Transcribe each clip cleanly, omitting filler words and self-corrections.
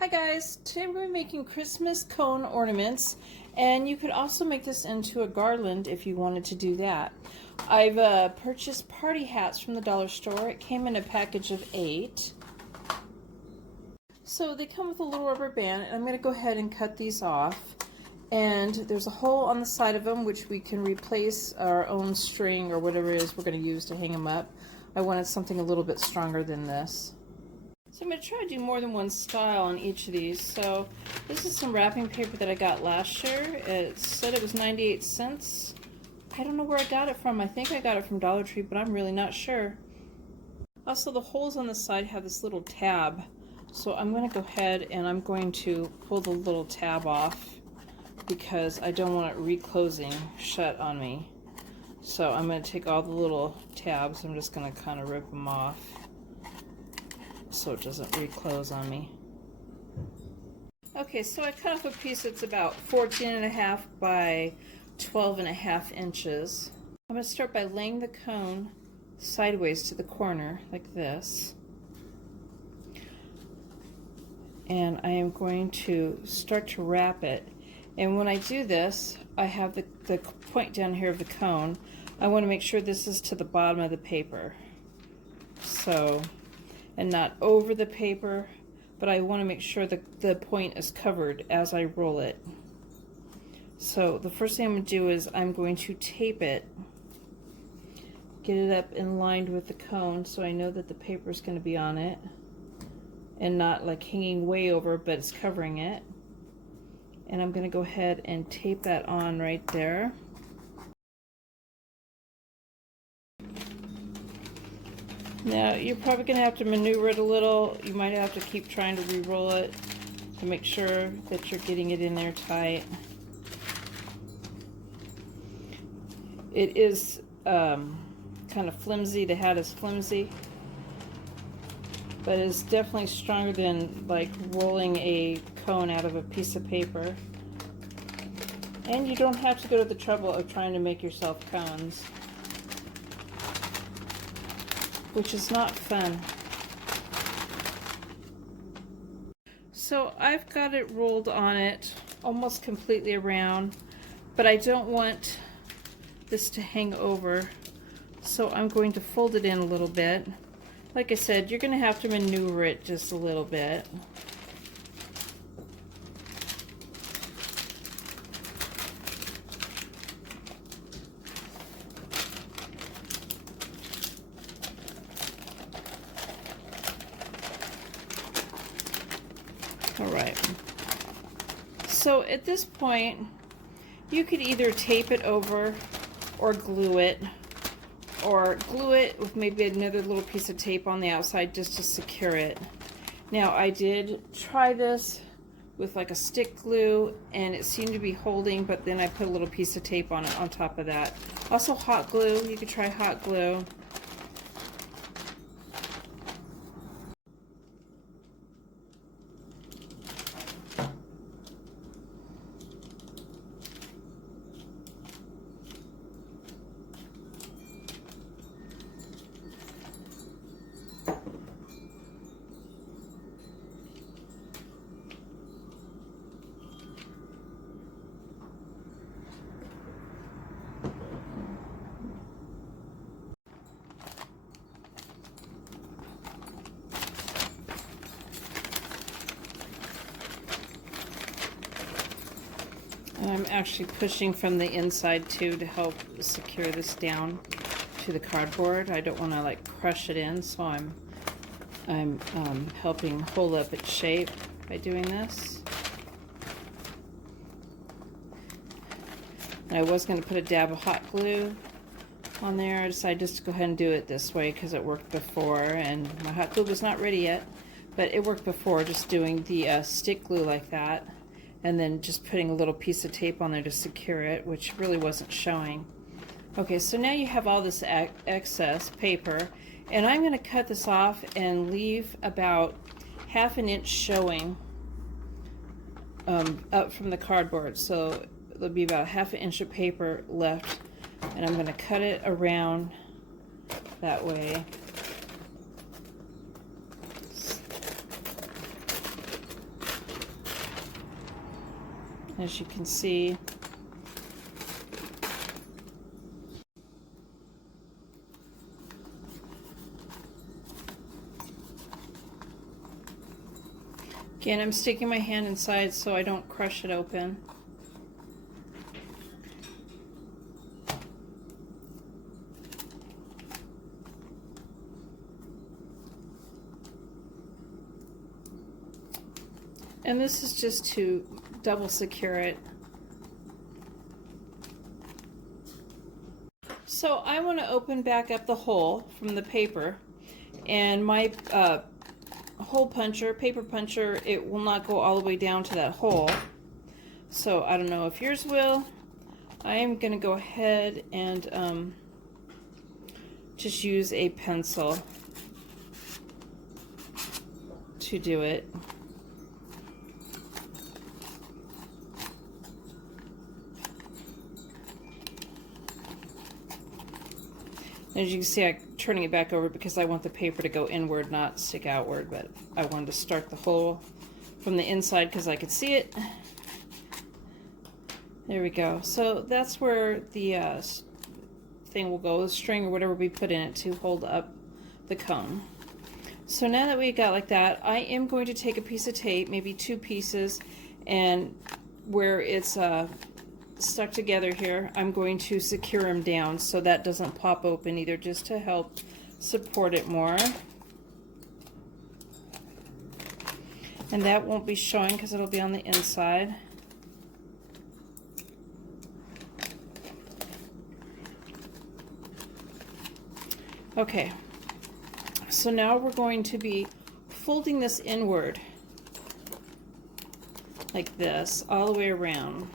Hi guys, today we're going to be making Christmas cone ornaments, and you could also make this into a garland if you wanted to do that. I've purchased party hats from the dollar store. It came in a package of 8. So they come with a little rubber band, and I'm going to go ahead and cut these off. And there's a hole on the side of them which we can replace our own string or whatever it is we're going to use to hang them up. I wanted something a little bit stronger than this. So I'm going to try to do more than one style on each of these. So this is some wrapping paper that I got last year. It said it was 98 cents. I don't know where I got it from. I think I got it from Dollar Tree, but I'm really not sure. Also, the holes on the side have this little tab. So I'm going to go ahead and I'm going to pull the little tab off because I don't want it reclosing shut on me. So I'm going to take all the little tabs. I'm just going to kind of rip them off so it doesn't reclose on me. Okay, so I cut off a piece that's about 14.5 by 12.5 inches. I'm going to start by laying the cone sideways to the corner like this. And I am going to start to wrap it. And when I do this, I have the point down here of the cone. I want to make sure this is to the bottom of the paper. So, and not over the paper, but I want to make sure that the point is covered as I roll it. So the first thing I'm going to do is I'm going to tape it, get it up and lined with the cone so I know that the paper is going to be on it and not like hanging way over, but it's covering it. And I'm going to go ahead and tape that on right there. Now, you're probably going to have to maneuver it a little. You might have to keep trying to re-roll it to make sure that you're getting it in there tight. It is kind of flimsy. The hat is flimsy, but it's definitely stronger than like rolling a cone out of a piece of paper. And you don't have to go to the trouble of trying to make yourself cones, which is not fun. So I've got it rolled on it almost completely around, but I don't want this to hang over, so I'm going to fold it in a little bit. Like I said, you're going to have to maneuver it just a little bit. Alright, so at this point you could either tape it over or glue it with maybe another little piece of tape on the outside just to secure it. Now I did try this with like a stick glue and it seemed to be holding, but then I put a little piece of tape on it on top of that. Also hot glue, you could try hot glue. And I'm actually pushing from the inside too to help secure this down to the cardboard. I don't want to like crush it in, so I'm helping hold up its shape by doing this. And I was going to put a dab of hot glue on there. I decided just to go ahead and do it this way because it worked before, and my hot glue was not ready yet, but it worked before, just doing the stick glue like that. And then just putting a little piece of tape on there to secure it, which really wasn't showing. Okay, so now you have all this excess paper, and I'm going to cut this off and leave about 1/2 inch showing up from the cardboard. So there'll be about 1/2 inch of paper left, and I'm going to cut it around that way. as you can see. Again, I'm sticking my hand inside so I don't crush it open. And this is just to double secure it. So I want to open back up the hole from the paper, and my hole puncher, paper puncher, it will not go all the way down to that hole. So I don't know if yours will. I am going to go ahead and just use a pencil to do it. As you can see, I'm turning it back over because I want the paper to go inward, not stick outward, but I wanted to start the hole from the inside because I could see it. There we go. So that's where the thing will go, the string or whatever we put in it to hold up the cone. So now that we got like that, I am going to take a piece of tape, maybe 2 pieces, and where it's stuck together here, I'm going to secure them down so that doesn't pop open either, just to help support it more. And that won't be showing because it'll be on the inside. Okay, so now we're going to be folding this inward like this all the way around.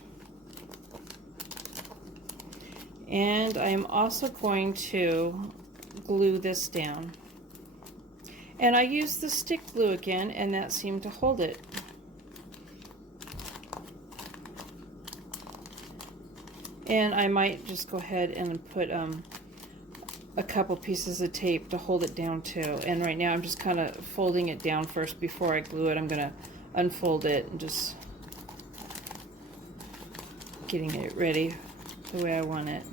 And I am also going to glue this down. And I used the stick glue again, and that seemed to hold it. And I might just go ahead and put a couple pieces of tape to hold it down too. And right now I'm just kind of folding it down first before I glue it. I'm going to unfold it and just getting it ready the way I want it.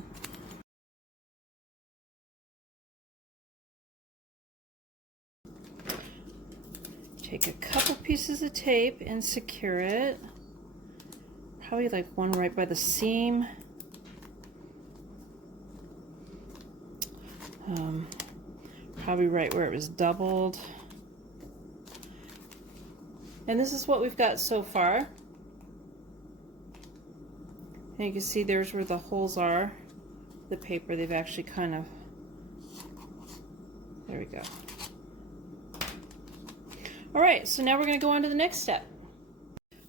Take a couple pieces of tape and secure it. Probably like one right by the seam. Probably right where it was doubled. And this is what we've got so far. And you can see there's where the holes are. The paper, they've actually kind of, there we go. All right, so now we're going to go on to the next step.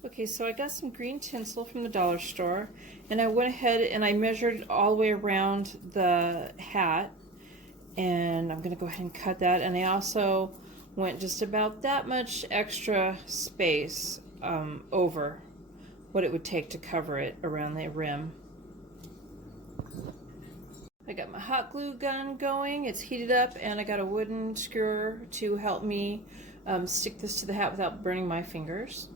Okay, so I got some green tinsel from the dollar store, and I went ahead and I measured all the way around the hat, and I'm going to go ahead and cut that. And I also went just about that much extra space over what it would take to cover it around the rim. I got my hot glue gun going, it's heated up, and I got a wooden skewer to help me stick this to the hat without burning my fingers.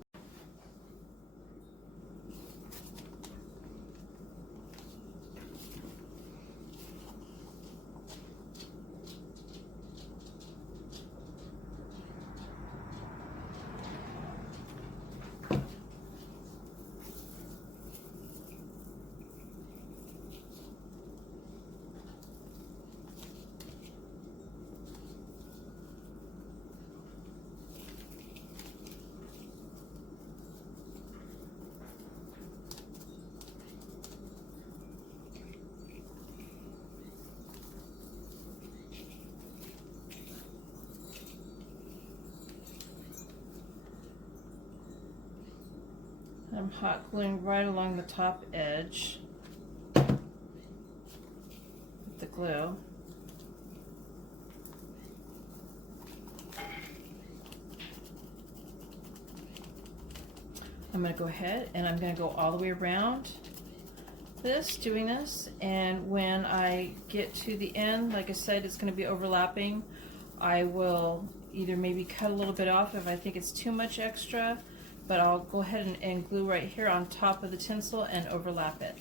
I'm hot gluing right along the top edge with the glue. I'm going to go ahead and I'm going to go all the way around this, doing this, and when I get to the end, like I said, it's going to be overlapping. I will either maybe cut a little bit off if I think it's too much extra, but I'll go ahead and glue right here on top of the tinsel and overlap it.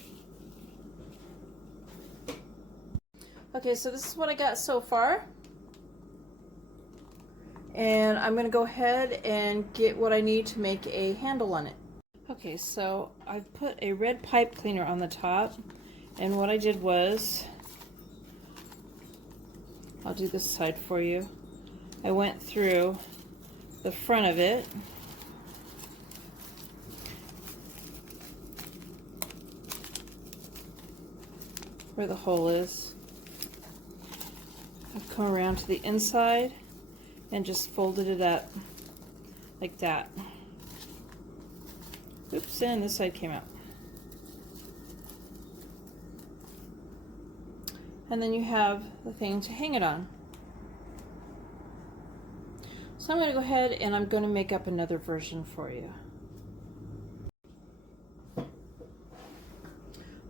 Okay, so this is what I got so far. And I'm going to go ahead and get what I need to make a handle on it. Okay, so I put a red pipe cleaner on the top, and what I did was, I'll do this side for you. I went through the front of it, where the hole is. I've come around to the inside and just folded it up like that. Oops, and this side came out. And then you have the thing to hang it on. So I'm going to go ahead and I'm going to make up another version for you.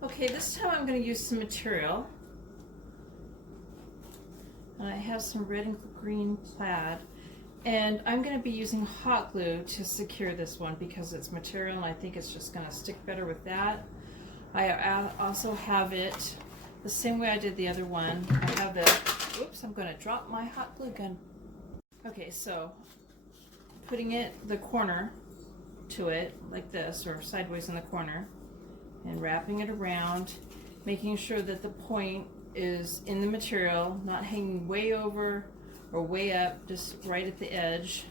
Okay, this time I'm going to use some material. And I have some red and green plaid. And I'm going to be using hot glue to secure this one because it's material and I think it's just going to stick better with that. I also have it the same way I did the other one. I have the, oops, I'm going to drop my hot glue gun. Okay, so putting it, the corner to it like this, or sideways in the corner, and wrapping it around, making sure that the point is in the material, not hanging way over or way up, just right at the edge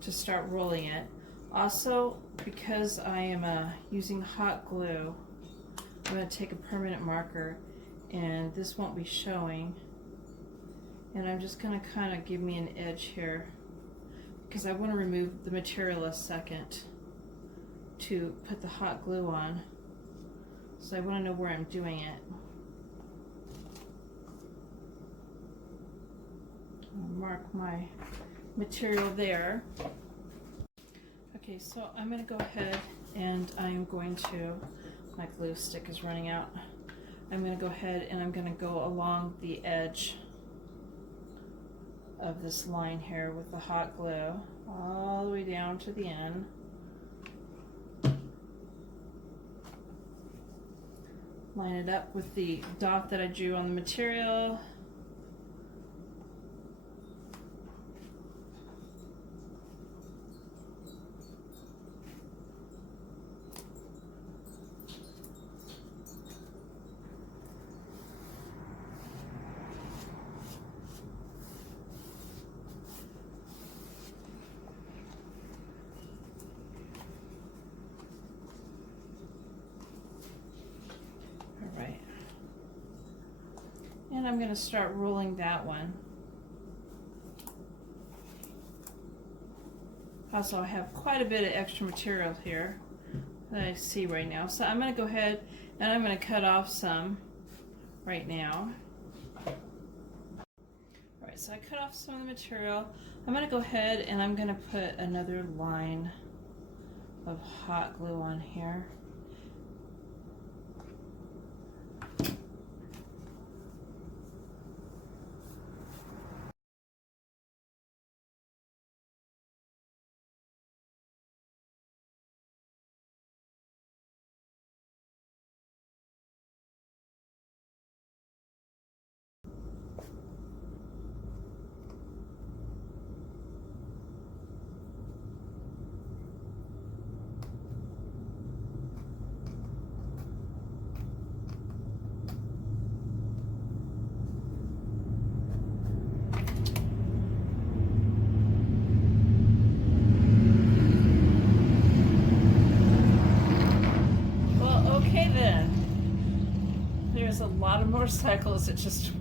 to start rolling it. Also, because I am using hot glue, I'm going to take a permanent marker, and this won't be showing, and I'm just going to kind of give me an edge here because I want to remove the material a second to put the hot glue on, so I want to know where I'm doing it. I'll mark my material there. Okay, so I'm going to go ahead and I'm going to, my glue stick is running out. I'm going to go ahead and I'm going to go along the edge of this line here with the hot glue all the way down to the end. Line it up with the dot that I drew on the material. And I'm going to start rolling that one. Also, I have quite a bit of extra material here that I see right now. So I'm going to go ahead and I'm going to cut off some right now. Alright, so I cut off some of the material. I'm going to go ahead and I'm going to put another line of hot glue on here. A lot of motorcycles that just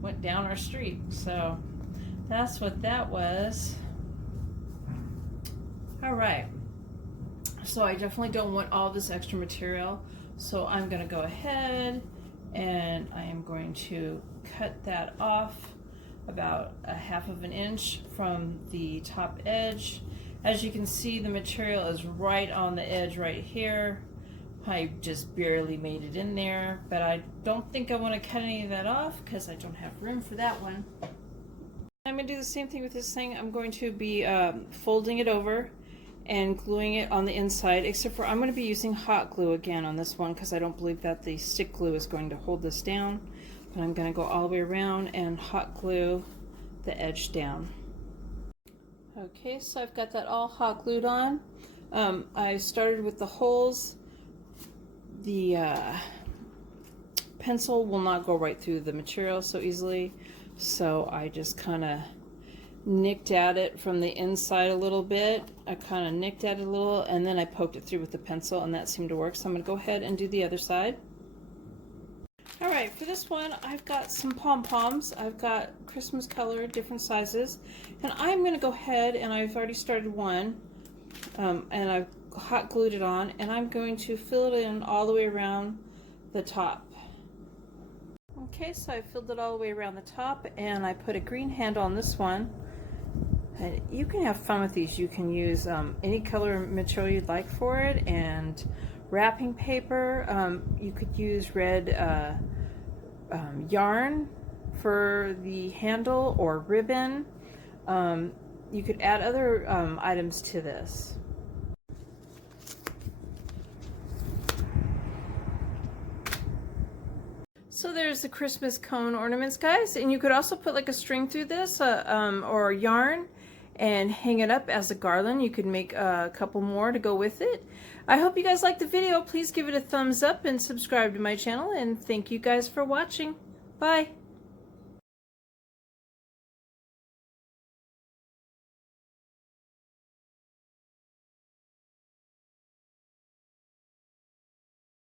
went down our street, so that's what that was. All right, so I definitely don't want all this extra material, so I'm going to go ahead and I am going to cut that off about 1/2 inch from the top edge. As you can see, the material is right on the edge right here. I just barely made it in there, but I don't think I want to cut any of that off because I don't have room for that one. I'm going to do the same thing with this thing. I'm going to be folding it over, and gluing it on the inside, except for I'm going to be using hot glue again on this one because I don't believe that the stick glue is going to hold this down. But I'm going to go all the way around and hot glue the edge down. Okay, so I've got that all hot glued on. I started with the holes. The pencil will not go right through the material so easily, so I just kind of nicked at it from the inside a little bit. I kind of nicked at it a little, and then I poked it through with the pencil, and that seemed to work. So I'm going to go ahead and do the other side. Alright, for this one I've got some pom-poms. I've got Christmas color, different sizes, and I'm going to go ahead, and I've already started one, and I've hot glued it on, and I'm going to fill it in all the way around the top. Okay, so I filled it all the way around the top, and I put a green handle on this one. And you can have fun with these. You can use any color material you'd like for it, and wrapping paper. You could use red yarn for the handle, or ribbon. You could add other items to this. So there's the Christmas cone ornaments, guys, and you could also put like a string through this or yarn and hang it up as a garland. You could make a couple more to go with it. I hope you guys liked the video. Please give it a thumbs up and subscribe to my channel, and thank you guys for watching. Bye.